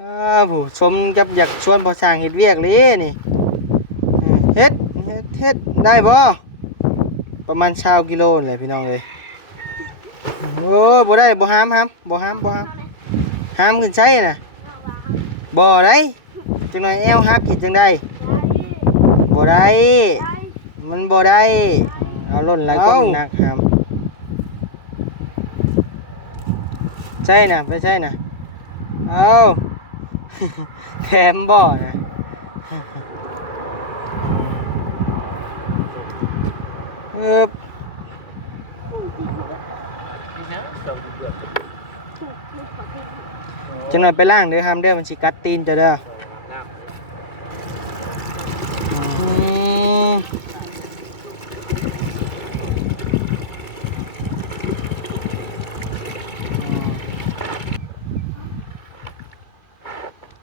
อ้าวผู้ชมกับอยากชวนพอช่างเฮ็ดเวียกเลยนี่เออเฮ็ดเฮ็ดเฮ็ดได้บ่ประมาณ20กิโลนี่แหละพี่น้องเอ้ยโอ้ยบ่ได้บ่ห้ามห้ามบ่ห้ามบ่ห้ามห้ามขึ้นใช้น่ะบ่ได้จังหน่อยแอวหักเฮ็ดจังไดบ่ได้มันบ่ได้เอาล้นหลายคนหนักห้ามใช่น่ะไปใช่น่ะเอา แถมบ่อนะเออจังหน่อยไปล่างเด้อครับเด้อมันสิกัดตีนจะเด้ออื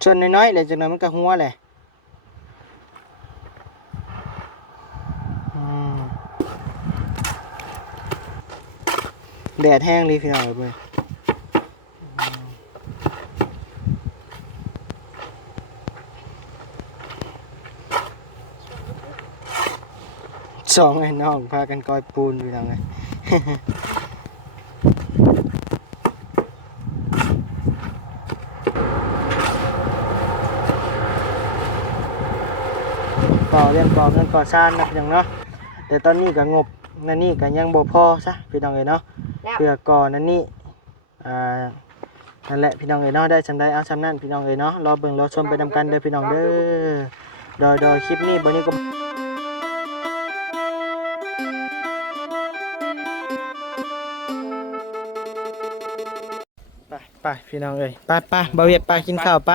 ชนน้อยๆเลยจังหน่อยมันก็หัวแหละแดดแห้งเลยพี่น้องเอ้ยสองไอ้น้องพากันก้อยปูนพี่น้องไงก่อเรื่อ งก่อเงินก่อสร้างนะพี่น้องเนาะแต่ตอนนี้ก็งบนั่นนี่ก็ยังบ่พอซะพี่น้องเอ้ยเนาะแล้วเพื่อก่อนั่นนี่อ่านั่นแหละพี่น้องเอ้ยเนาะได้ชำได้เอาชำนั่นพี่น้องเอ้ยเนาะรอเบิ่งรอชมไปนำกันเด้อพี่น้องเด้อโดยโดยคลิปนี้บ่นี้ก็ไปไปพี่น้องเอ้ยไปไปบ่าวเวียดไปกินข้าวไป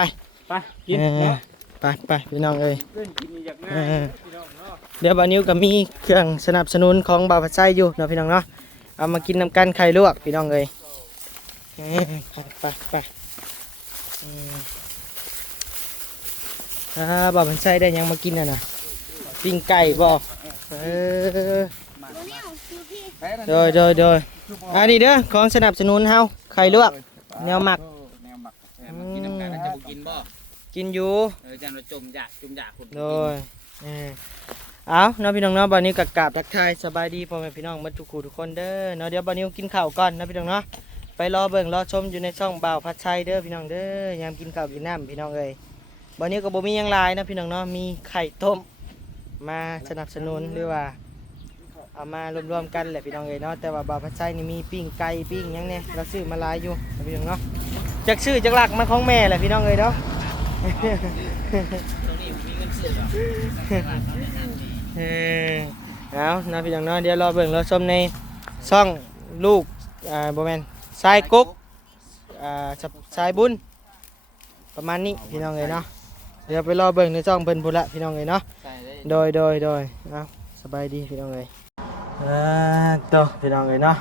ไปกินเออเนาะ ไปไปพี่น้องเอ้ยเล่นกินอยากเอง่ายอพี่น้องเนาะเดี๋ยวบานิวก็มีเครื่องสนับสนุนของบาวพัดไส้อยู่เนาะพี่น้องเนาะเอามากินน้ำกันไข่ลวกพี่น้องเอ้ยเออไปไปไปเอออ่าบาวพัดไส้ได้หยังมากินอะนะปิ้งไก่บ่เออโดยโดยโดยอันนี้เด้อของสนับสนุนเฮาไข่ลวกแนวหมักแนวหมักแนวหมักกินน้ำกันแล้วจะบ่กินบ่ กินอยู่เออจันเราจมอยากจุ่มอยากคุณโดยเออเอาเนาะพี่น้องเนาะบันนี้กับกราบทักทายสบายดีพ่อแม่พี่น้องหมาทุกคู่ทุกคนเด้อเนาะเดี๋ยวบันนี้กินข้าวก่อนนะพี่น้องเนาะไปรอเบิ่งรอชมอยู่ในช่องบ่าวพัดชัยเด้อพี่น้องเด้อยามกินข้าวกินน้ำพี่น้องเอ้ยบันนี้ก็บ่มีหยังหลายนะพี่น้องเนาะมีไข่ต้มมาสนับสนุนหรือว่าเอามารวมๆกันแหละพี่น้องเอ้ยเนาะแต่ว่าบ่าวพัดชัยนี่มีปิ้งไก่ปิ้งหยังเนี่ยเราซื้อมาหลายอยู่นะพี่น้องเนาะจักซื้อจักหลักมาของแม่แหละพี่น้องเอ้ยเนาะตรงนี้มี เงินซื้ออเอานะพี่น้องเนาะเดี๋ยวรอเบิ่งรอชมในช่องลูกอ่าบ่แม่นสายกุ๊กอ่าสายบุญ ประมาณนี้พี่น้องเอ้ยเนาะเดี๋ยวไปรอเบิ่งในช่องเพิ่นพุ่นละพี่น้องเอ้ยเนาะโดยโดยโดยเอาสบายดีพี่น้องเอ้ยเออโตพี่น้องเอ้ยเนาะ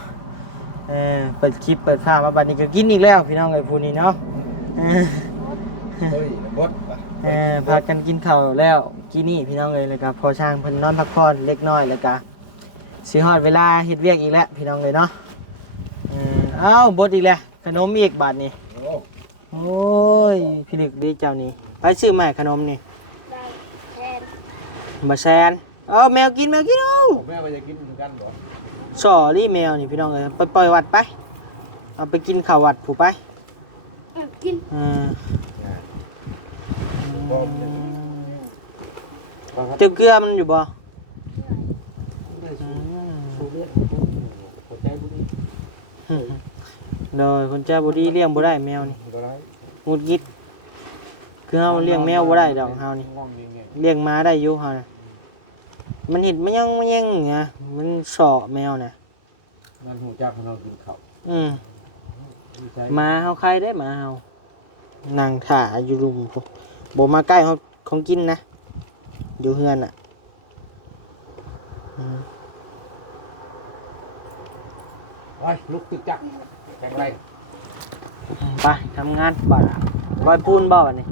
เออเปิดคลิปเปิดภาพมาบัดนี้ก็กินอีกแล้วพี่น้องเอ้ยผู้นี้เนาะ เออเฮ้ยบดเออพากันกินข้าวแล้วกินนี่พี่น้องเลยเลยครับพอช่างเพิ่นนอนพักผ่อนเล็กน้อยแล้วก็สิฮอดเวลาเฮ็ดเวียกอีกแล้วพี่น้องเลยเนาะเออเอ้าบดอีกแล้วขนมอีกบาทนี่โอ้ยพี่ลึกดีเจ้านี่ไปซื้อมาให้ขนมนี่ได้แทนมาแซนเอ้าแมวกินแมวกินเอ้าแม่ไปจะกินเหมือนกันบ่สอรี่แมวนี่พี่น้องเลยไปปล่อยวัดไปเอาไปกินข้าววัดผู้ไปเอากินเอ อเจ้าเกลือมันอยู่บ่เลยคนเจ้าบุรีเลี้ยงบ่ได้แมวนี่งุดงิดคือเฮาเลี้ยงแมวบ่ได้ดอกเฮานี่เลี้ยงหม้าได้อยู่เฮาน่ะมันเห็ดมันยังมันยังไงมันเสาะแมวน่ะมันหูจักเรากินข้าวอืมหมาเฮาใครได้หมาเฮานั่งถ่าอยู่รุมพุ่ นบ่มาใกล้เฮาของกินนะ อยู่เฮือนน่ะอืมไปลุกตึกจักแข็งแรงไปทำงานบ่ล่ะร้อยปูนบ่บัดนี้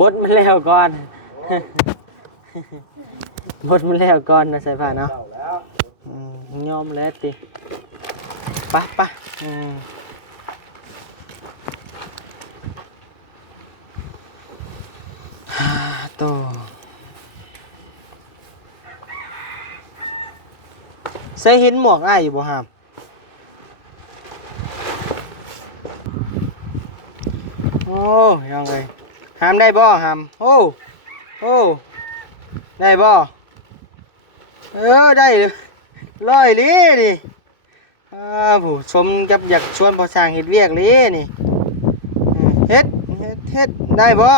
บดมาแล้วก่อนบดมันแล้วก่อนบดมันแล้วก่อนนะใส่ผ้าเนาะเข้าแล้วอืมยอมแล้วติไปะปะอืม ต่อ ใส่หินหมวกอ้อยู่บ่ฮามโอ้ยังไงหามได้บ่หามโอ้โอ้ได้บ่เออได้ร้อยลีนี่ผู้ชมกับอยากชวนพอช่างเห็ดเวียกลีนี่เฮ็ดเฮ็ดเฮ็ดได้บ่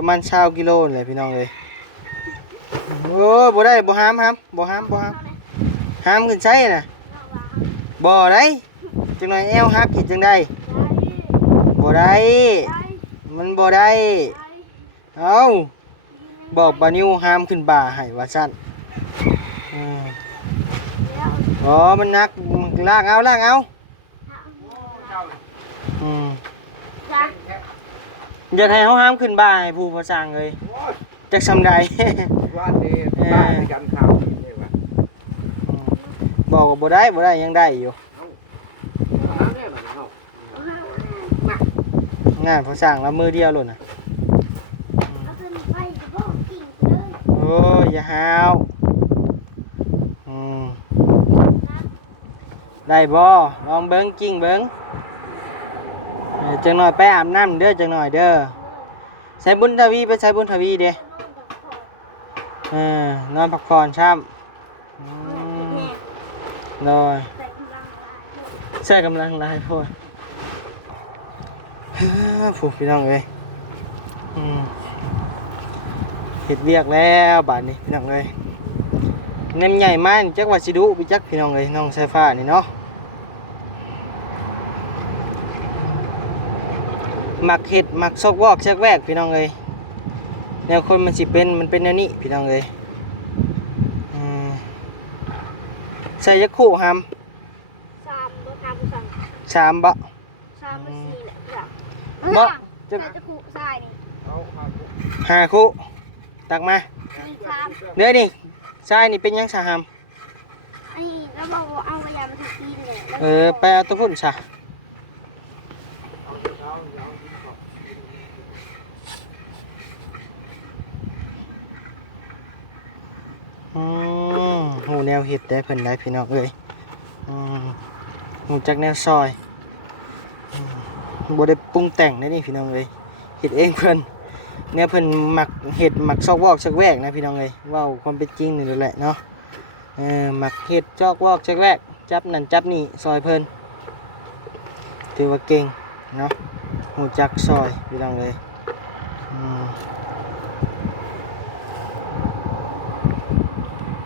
ประมาณ20กิโลนี่แหละพี่น้องเอ้ยโอ้บ่ได้บ่หามหามบ่หามบ่หามหามขึ้นใช้น่ะบ่ได้จังหน่อยแอวหักเฮ็ดจังไดบ่ได้ มันบ่ได้ เอาบอกบานิวหามขึ้นบ่าให้ว่าซั่นอ๋อ มันนักลากเอาลากเอาอืม อยาให้เฮาห้ามขึ้นบ่าให้ผู้พอสร้างเลยจักซำใด ว่านี่บ้านกันข่าวนี่ว่าบอกว่าบ่ได้บ่ได้ยังได้อยู่น้ำเนี่ยมันเอางานพอสร้างแล้วมือเดียวเลยนะโอ้ยอย่าหาวอืมได้บ่ลองเบิ้งกิ้งเบิ้ง จังหน่อยไปอาบน้ำเด้อจังหน่อยเด้อใส่บุญทวีไปใส่บุญทวีเด้เออนอนพักผ่อนช่ำอืมนอนใส่กำลังลายพวกผูกพี่น้องเอ้ยเห็ดเวียกแล้วบาทนี้พี่น้องเอ้ยเน้มใหญ่มากจักว่าสิดุไปจักพี่น้องเอ้ยน้องสายฟ้านี่เนาะ หมักเห็ดหมักซอกวอกเชือกแวกพี่น้องเอ้ยแนวคนมันสิเป็นมันเป็นแนวนี้พี่น้องเอ้ยอืมใส่ยักคู่หามสามบ่ทำสั่งสามบะสามบ่สี่แหละจ้ะบ่จะจะคู่ทรายนี่เอาเอาห้าคู่ตักมามีสามเดี๋ยวนี่ใช่นี่เป็นยังสาหามไอ้แล้วบอกว่าเอากระยามาถูกตีนเลยแล้วเออไปเอาตัวพุ่นซะ อืมหูแนวเห็ดได้เพิ่นได้พี่น้องเอ้ยอืมหูจักแนวซอยบ่ได้ปรุงแต่งได้นี่พี่น้องเอ้ยเห็ดเองเพิ่นเนี่ยเพิ่นหมักเห็ดหมักซอกวอกชักแวกนะพี่น้องเอ้ยว้าความเป็นจริงนี่แหละเนาะเออหมักเห็ดซอกวอกชักแวกจับนั่นจับนี่ซอยเพิ่นถือว่าเก่งเนาะหูจักซอยพี่น้องเลยอืม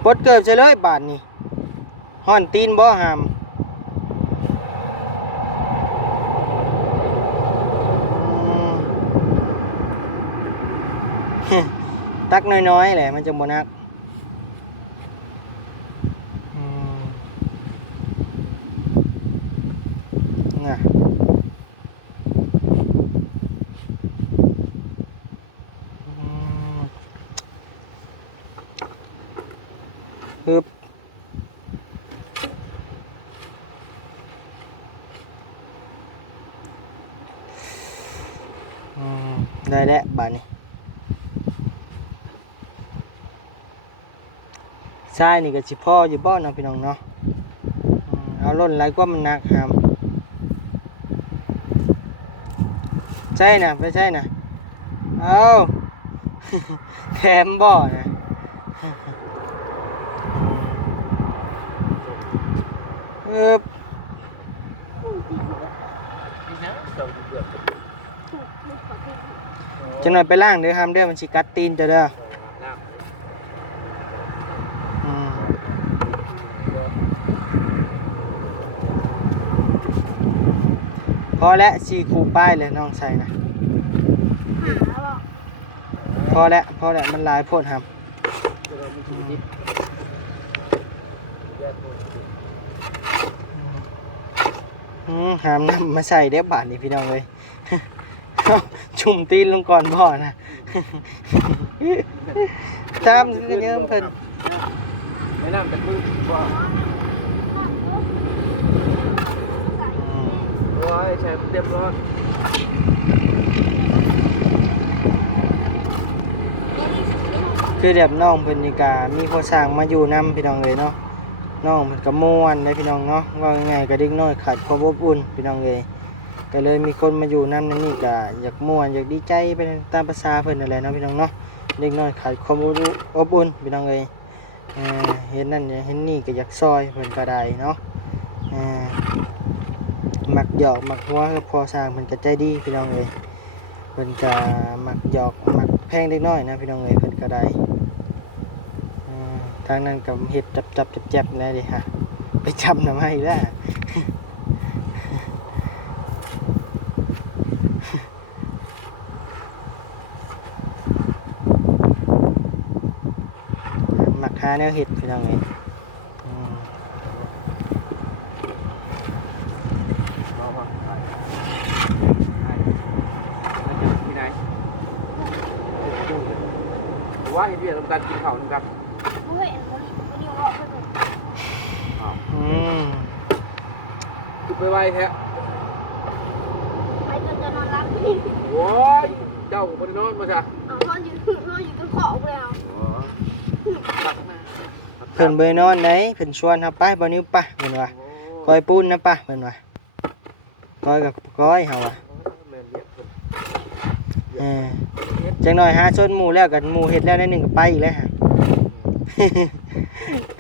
ปดเกิบใช่เลยบาทนี่ห่อนตีนบ่หามอืมตักน้อยๆแหละมันจะบ่นักอืม น่ะอืมฮึบอืมได้แล้วบาดนี้ ใช่นี่ก็สิพ่ออยู่บ้านนาะพี่น้องเนาะอืมเอาล่นไรกว่ามันหนักหามใช่นะไปใช่นะเอาแถมบ่อนะเออถูกถูกขอโทษจังหน่อยไปล่างเด้อครับเด้อมันสิกัดตีนจะเด้ออื พอแล้วสี่คูป้ายเลยน้องใส่นะหาแล้วบอพอแล้วพอแล้วมันลายโพดครับอืมหามน้ำมาใส่เด้อบาทนี่พี่น้องเลยจุ่มตีนลงก่อนบ่อนะตามเยิ้มเพิ่นไม่น้ำแต่มือ ร้อยใช้เรียบร้อยคือแบบน้องเพิ่นนี่กามีผู้สร้างมาอยู่นํพี่น้องเลยเนาะน้องมันก็ม่วนนะพี่น้องเนาะว่าไงก็เด็กน้อยขาดความอบอุ่นพี่น้องเลยก็เลยมีคนมาอยู่น้ำนั่นนี่ก็อยากม่วนอยากดีใจไปตามภาษาเพิ่นนั่นแหละเนาะพี่น้องเนาะเด็กน้อยขาดความอบอุ่นพี่น้องเลยเห็นนั่นเห็นนี่ก็อยากซอยเพิ่นก็ได้เนาะ มักหยอกมักหัวก็พอสร้างเพิ่นก็ใจดีพี่น้องเลยเพิ่นก็มักหยอกมักแพงเด็กน้อยนะพี่น้องเลยเพิ่นก็ได้ทางนั้นกับเห็ดจับจับจับจับนะดิฮะไปจับหน่อไม้แล้วหมักหาแนวเห็ดพี่น้องไงอืม เอามาไปไปที่ไหนว่าเห็นเวียนทำการกินข้าวนะครับ เฮ้ยวันนี้วันนี้เราไปดู อืม คือไปไวแท้ ไปจนจะนอนรับนี่ โอ้ยเจ้าคนนอนมาจ้ะ เอานอนอยู่นอนอยู่ตรงขอบแล้ว เพิ่นเบยนอนไหนเพิ่นชวนเฮาไปบ่นิ้วปะเพิ่นว่าก้อยปูนนะปะเพิ่นว่าก้อยกับก้อยเฮาว่าเออจังหน่อยหาชนหมู่แล้วกันหมู่เฮ็ดแล้วได้หนึ่งก็ไปอีกแล้วฮะ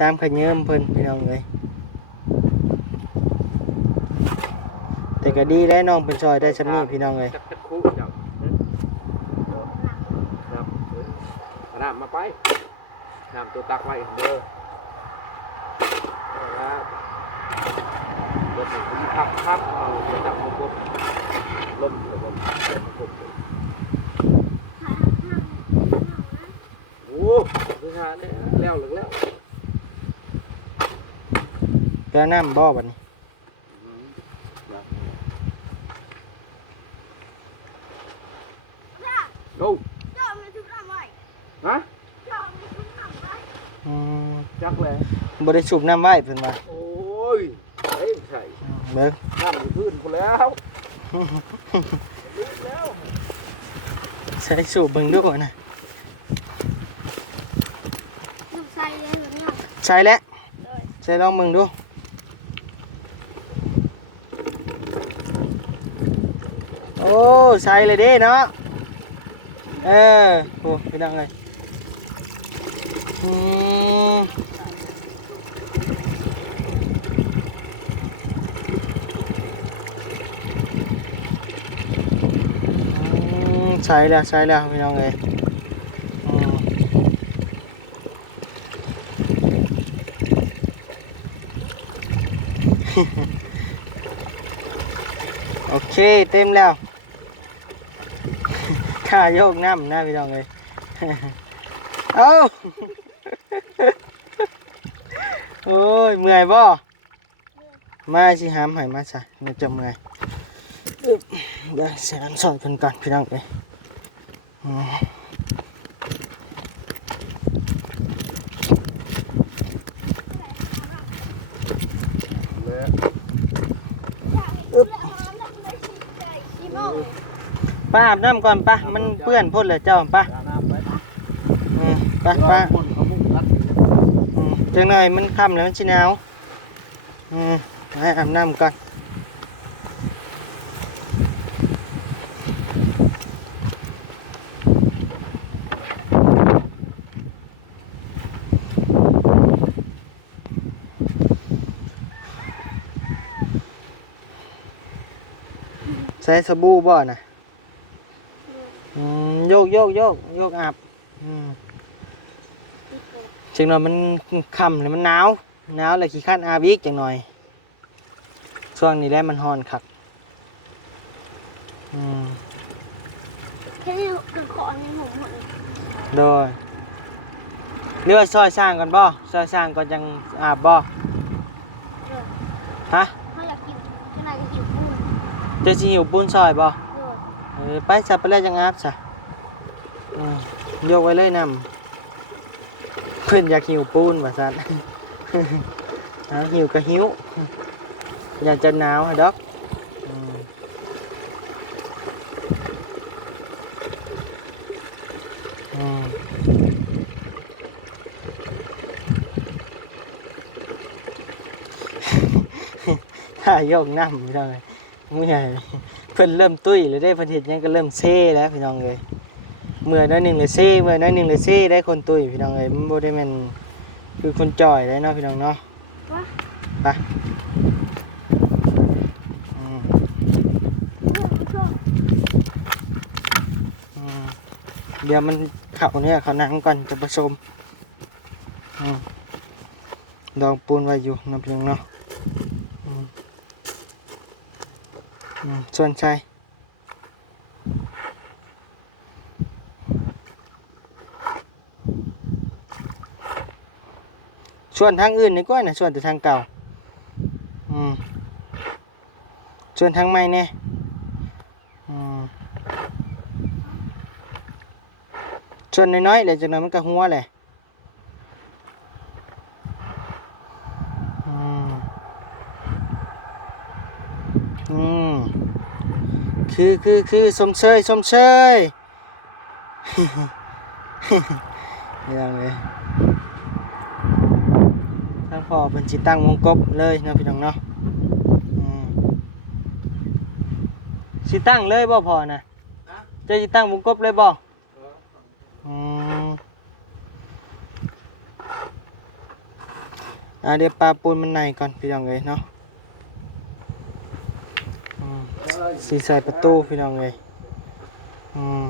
ตามขยิมเพิ่นพี่น้องเอ้ยแต่ก็ดีแล้วน้องเพิ่นซอยได้ซำนี้พี่น้องเอ้ยจักจักคู่เจ้าครับเอาน้ำมาไปน้ำตัวตักไว้เด้อครับเดี๋ยว ผมพักพักเอาเดี๋ยวจับเอาพวกลมเดี๋ยวผมเลยผมโอ้ยหาเนี่ยแล้วหรือแล้วเพื่อน้ำบ่บัดนี้ดูเจ้ามันทุกข์ทำไว้ฮะเจ้ามันทุกข์ทำไว้อืมจักเลยบ่ได้สูบน้ำไว้เพิ่นว่าโอ้ เบิ่งน้ำอยู่พื้นกูแล้วแล้วใส่สูบเบิ่งดูนะลูกใส่เลยแบบนี้ใช่แล้วใส่ลองเบิ่งดูโอ้ใส่เลยเด้เนาะเออโอ้พี่ดังเลยอืม ใช่แล้วใช่แล้วพี่น้องเลยอืมโอเคเต็มแล้วข้าโยกน้ำนะพี่น้องเลยเอ้าโอ้ยเมื่อยบ่มาสิหามให้มาซะมันจะเมื่อยเดี๋ยวเสียน้ำซอยเพิ่นก่อนพี่น้องเลย ป้าอาบน้ำก่อนป้ามันเปื้อนพ่นเลยเจ้าป้าป้าป้าเขามุ่งมจังหน่อยมันค่ำแล้วมันชิหนาวอืมให้อาบน้ำก่อน ใช้สบู่บ่น่ะอืมโยกโยกโยกโยกอาบอืมจังหน่อยมันค่ำแล้วมันหนาวหนาวเลยขี้ข้านอาบอีกจังหน่อย ช่วงนี้แหละมันฮ้อนคักอืมแค่นี้กระขอในผมหมดโดยเรือว่าซอยสร้างก่อนบ่ซอยสร้างก่อนจังอาบบ่ฮะ ถ้าอยากกินข้างในก็กินปูน เจะสิหิวปูนซอยบ่เออเออไปซะไปเลยจังอาบซะอืมยกไว้เลยนำเพิ่นอยากหิวปูนว่าซั่นเอาหิวก็หิวอยากจะหนาวอะดอกอืมอืมายโยกน้ำพี่น้อง เลยเมื่อยเพิ่นเริ่มตุ้ยเลยได้เพิ่นเห็นยังก็เริ่มเซ่แล้วพี่น้องเลยเมื่อยน้อยหนึ่งเลยเซ่เมื่อยน้อยหนึ่งเลยเซ่ได้คนตุ้ยพี่น้องเลยมันบ่ได้แม่นคือคนจ่อยเลยเนาะพี่น้องเนาะวะไปอืมอืมเดี๋ยวมันเข่าเนี่ยเขานั่งก่อนจะผสมอืมดองปูนไว้อยู่น้ำเพียงเนาะอืมอืม ส่วนใช่ส่วนทางอื่นนี่ก็นะส่วนแต่ทางเก่า อืมส่วนทางใหม่เนี่ยอืมส่วนน้อยๆเลยจากนั้นมันก็หัวแหละอืมอืม คือคือคือสมเชยสมเชยนี่ยังเลยทางพ่อเป็นจิตั้งวงกบเลยเนาะพี่น้องเนาะอืมสิตั้งเลยบ่พอนะจะสิตั้งวงกบเลยบ่อืมอ่าเดี๋ยวปลาปูนมันในก่อนพี่น้องเลยเนาะอืม สีใส่ประตูพี่น้องเลยอืม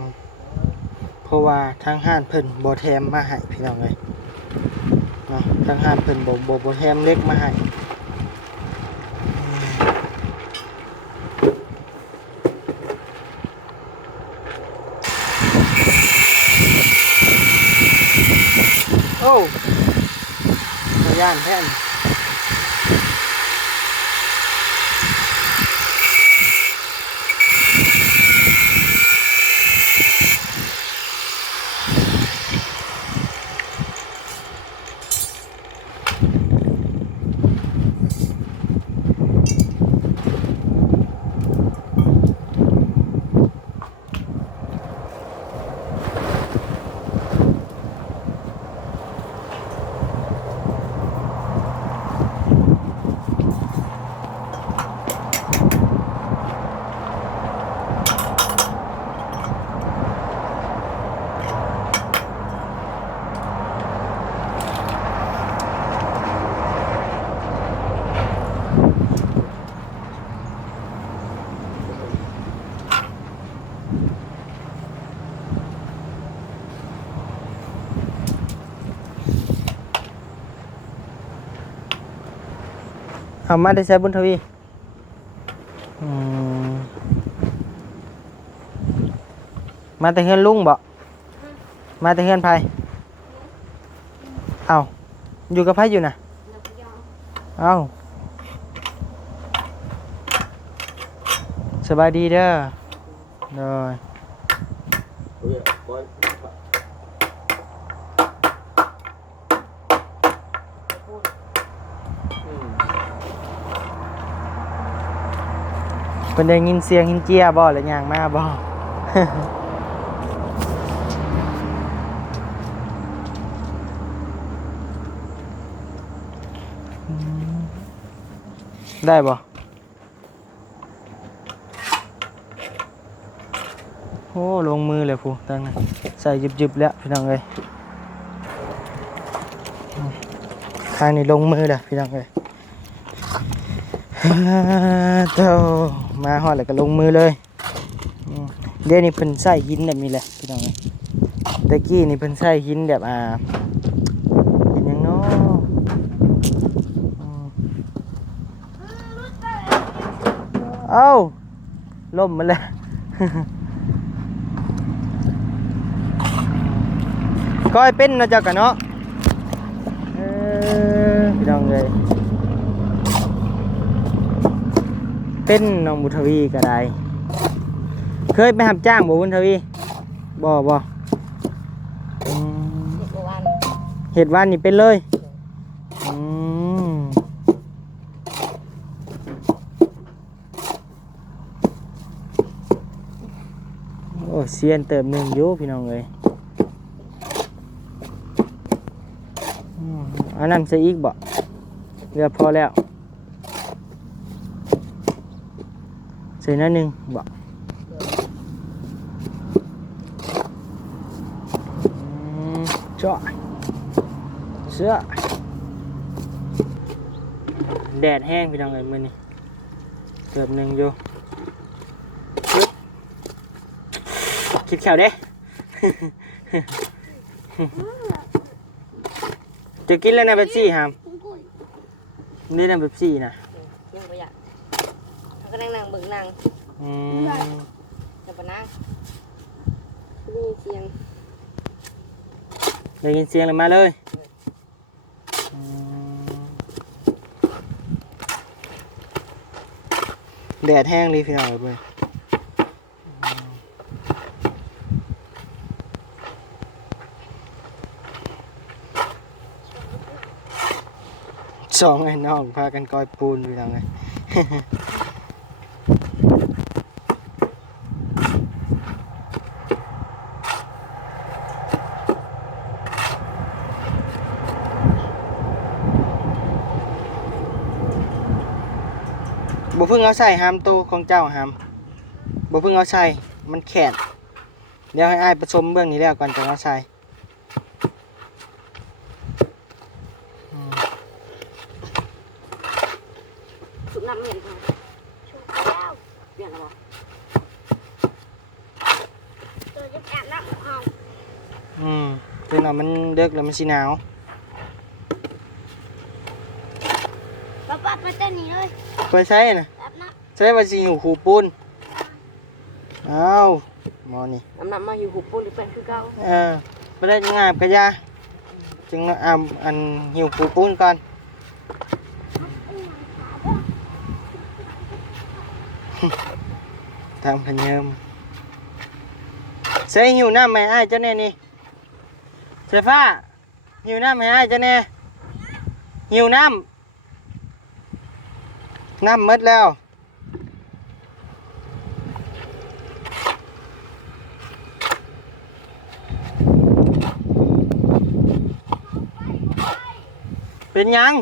เพราะว่าทางห้านเพิ่นบ่แถมมาให้พี่น้องเลยทางห้านเพิ่นบ่บ่บ่แถมเล็กมาให้โอ้ย่านแท่น เอามาได้ใช้บุญทวีมาแต่เฮือนลุงบ่มาแต่เฮือนไผเอาอยู่กับไผอยู่น่ะเอาสบายดีเด้อโดยเฮ้ยบอล เพิ่นได้ยินเสียงหินเจียบ่หรือย่างมาบ่ได้บ่โอ้ลงมือเลยผู้ตั้งใส่ยึบๆแล้วพี่น้องเอ้ยอืมข้างนี้ลงมือแล้วพี่น้องเอ้ยฮ่าเจ้า มาฮอดแล้วก็ลงมือเลยเดี๋ยวนี้เพิ่นใส่หินแบบนี้แหละพี่น้องเตะกี้นี่เพิ่นใส่หินแบบอ่าเป็นยังเนาะเอ้าล่มมาเลยก้อยเป็นเนาะเจ้ากันเนาะเออพี่น้องเลย เป็นน้องบุญทวีก็ได้ เคยไปหับจ้างบ่บุญทวีบ่บ่อืมเห็ดวันนี่เป็นเลยอืมโอ้เซียนเติมหนึ่งอยู่พี่น้องเลยอืมอันนั้นใส่อีกบ่เรือพอแล้ว ใส่หน้อยหนึงบ่อืมจ้ะเสื้อแดดแห้งพี่น้องเอ้ยมื้อนี้เกือบหนึงอยู่ปึ๊บคิดแขวเด้ จะกินแล้วนะเบบซี่ฮามกุ้ยนี่นะเบบซี่นะ ยังประหยัดเขา ก็นั่งนั่งเบิ่งนั่งอืมจะปะนั่งนี่เสียงได้ยินเสียงเลยมาเลยอืมแดดแห้งเลยพี่น้องเอ้ยสองไอ้น้องพากันกอยปูนพี่น้องไงบ่ พิ่งเอาใส่หามตู้ของเจ้าหามบ่เพิ่งเอาใส่มันแข็งเดี๋ยวให้อ้ายผสมเบื้องนี้แล้วก่อนจะเอาใส่อืมสุดน้ำเห็นค่ะชุบแล้วเปลี่ยนแล้วบ่ตัวจะอาบน้ำห้องอืมตัวน่ะมันเด็กแล้วมันสิหนาวป้าป้าไปเต้นนี่เลยไปใช้น่ะอาบน้ ใช้ว่าสิหิวขู่ปูนเอ้าหมอนี่น้ำน้ำมาอยู่หุบปุ่นหรือเป็นคือเก่าเออบ่ได้งาบกะยาจึงอ่าอันหิวขู่ปูนก่อนทำพะเยิมใส่หิวน้ำไหมอ้ายเจ้าแน่นี่เสฟ้าหิวน้ำไหมอ้ายเจ้าแน่หิวน้ำน้ำหมดแล้ว เป็นหยัง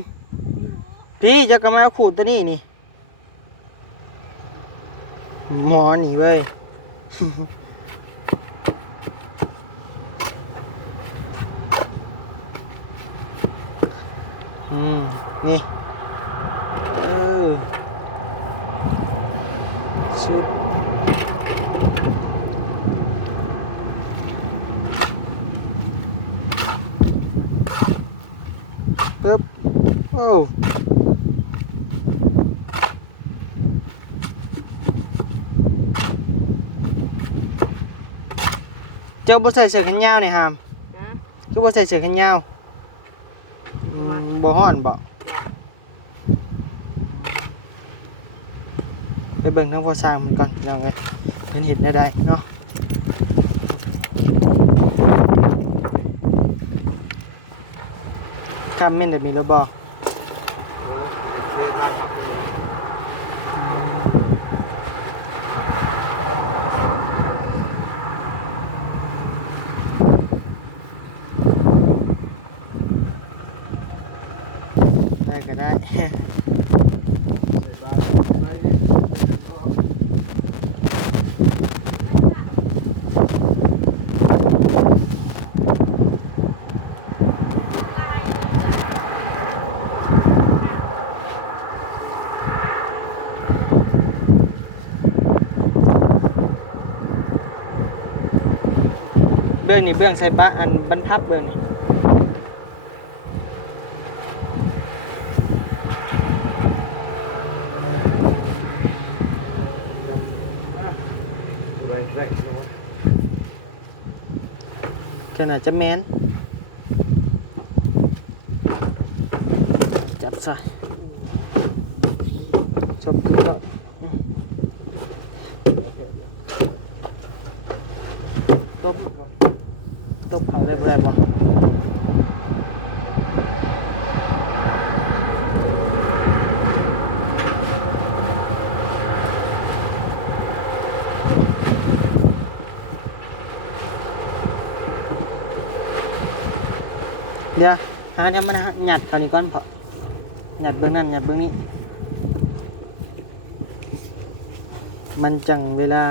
พี่จะกำมาเอาขูดตัวนี้นี่หมอนี่เว้ย อืม นี่ เออชุบ โอ้เจ้าบ่ใส่เสื้อแขนยาวนี่ฮามนะคือบ่ใส่เสื้อแขนยาวอืมบ่ฮ้อนบ่ไปเบิ่งทางพ่อสร้างมันก่อนยังไงเพิ่นเฮ็ดได้ได้เนาะคำเม่นได้มีแล้วบ่ เดินทางขับเลย ได้ เบื้องนี่เบื้องใส่ปะอันบรรทับเบื้องนี่ แรงแรงนะวะ ขนาดจะแมนจับใส่ชมขึ้นก็ตบตบ เดี๋ยวหาเนี่ยมันหยัดเขานี่ก่อนพาะหยัดเบื้องนั้นหยัดเบื้องนี้ มันจังเวลา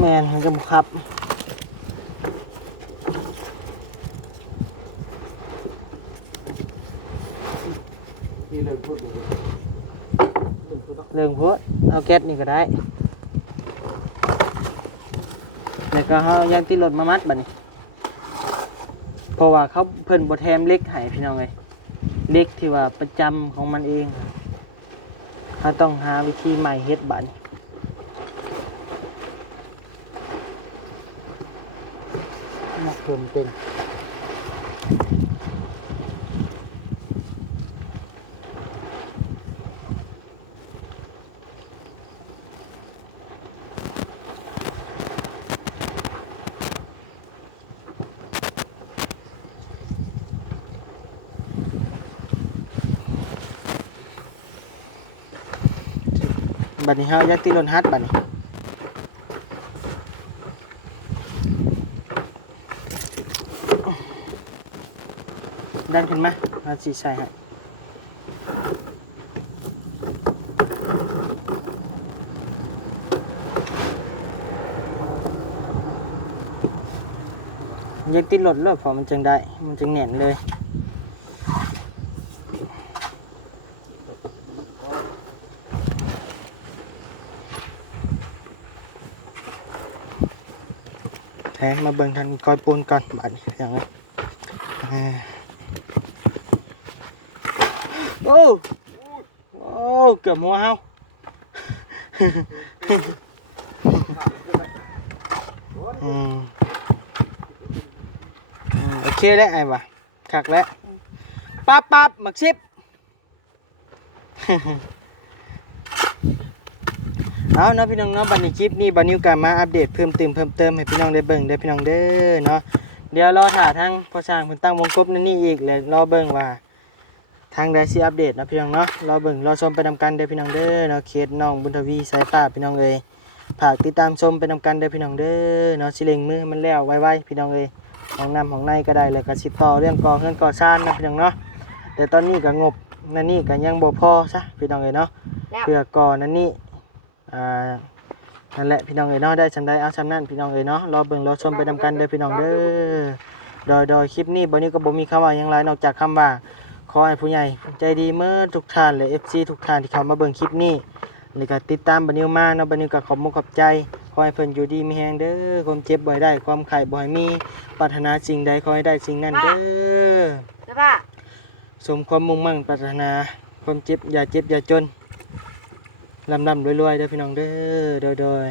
แมนมันจะบุครับเรื่องพุทเอาแก๊สนี่ก็ได้ แล้วก็เขายังที่รถมามัดบัดนี้ เพราะว่าเขาเพิ่นบ่แถมเล็กให้พี่น้องเลยเล็กที่ว่าประจำของมันเองเขาต้องหาวิธีใหม่เฮ็ดบัดนี้มาเพิ่มเป็น ดนี้เฮายัดที่รถฮัดบัดนี้ดันขึ้นมาอาสิใส่ให้ยัดที่รถรถพอมันจึงได้ มันจึงแน่นเลย แมาเบิ่งทางกอยปูนก่อนบัดนี้อย่างนี้โอ้โอ้เกือบมัวเฮาอืมโอเคแล้วไอ้บ่ะคักแล้วปั๊บปั๊บหมักชิบ เอาเนาะพี่น้องเนาะบัดนี้คลิปนี้บัดนิ้วกามาอัปเดตเพิ่มเติมเพิ่มเติมให้พี่น้องได้เบิ่งเด้อพี่น้องเด้อเนาะเดี๋ยวรอถ่าทางพ่อช่างเพิ่นตั้งวงกบนั่นนี่อีกแล้วรอเบิ่งว่าทางใดสิอัปเดตเนาะพี่น้องเนาะรอเบิ่งรอชมไปนำกันเด้อพี่น้องเด้อเนาะเขตน้องบุญทวีสายฟ้าพี่น้องเอ้ยฝากติดตามชมไปนำกันเด้อพี่น้องเด้อเนาะสิเล็งมือมันแล้วไวๆพี่น้องเอ้ยของน้ำของในก็ได้แล้วก็สิต่อเรื่องก่อเฮือนก่อซ่านนะพี่น้องเนาะแต่ตอนนี้ก็งบนั่นนี่ก็ยังบ่พอซะพี่น้องเอ้ยเนาะแล้วเพื่อก่อนนั่นนี่ อ่านั่นแหละพี่น้องเอ๋ยเนาะได้ชำได้เอาชำนั่นพี่น้องเอ๋ยเนาะรอเบิ่งรอชมไปนำกันเด้อพี่น้องเด้อโดยโดยคลิปนี้บ่นี้ก็บ่มีคำว่าหยังไรนอกจากคำว่าขอให้ผู้ใหญ่ใจดีเมื่อทุกท่านและ FC ทุกท่านที่เข้ามาเบิ่งคลิปนี้แล้วก็ติดตามบันนิวมาเนาะบันนิวก็ขอบมุกขอบใจขอให้เพิ่นอยู่ดีมีแฮงเด้อความเจ็บบ่ให้ได้ ความไข้บ่ให้มีปรารถนาสิ่งใดขอให้ได้สิ่งนั้นเด้อใช่ป่ะ สมความมุ่งมั่นปรารถนา ความเจ็บอย่าเจ็บอย่าจน ลำลำรวยๆเด้อพี่น้องเด้อโดยโดย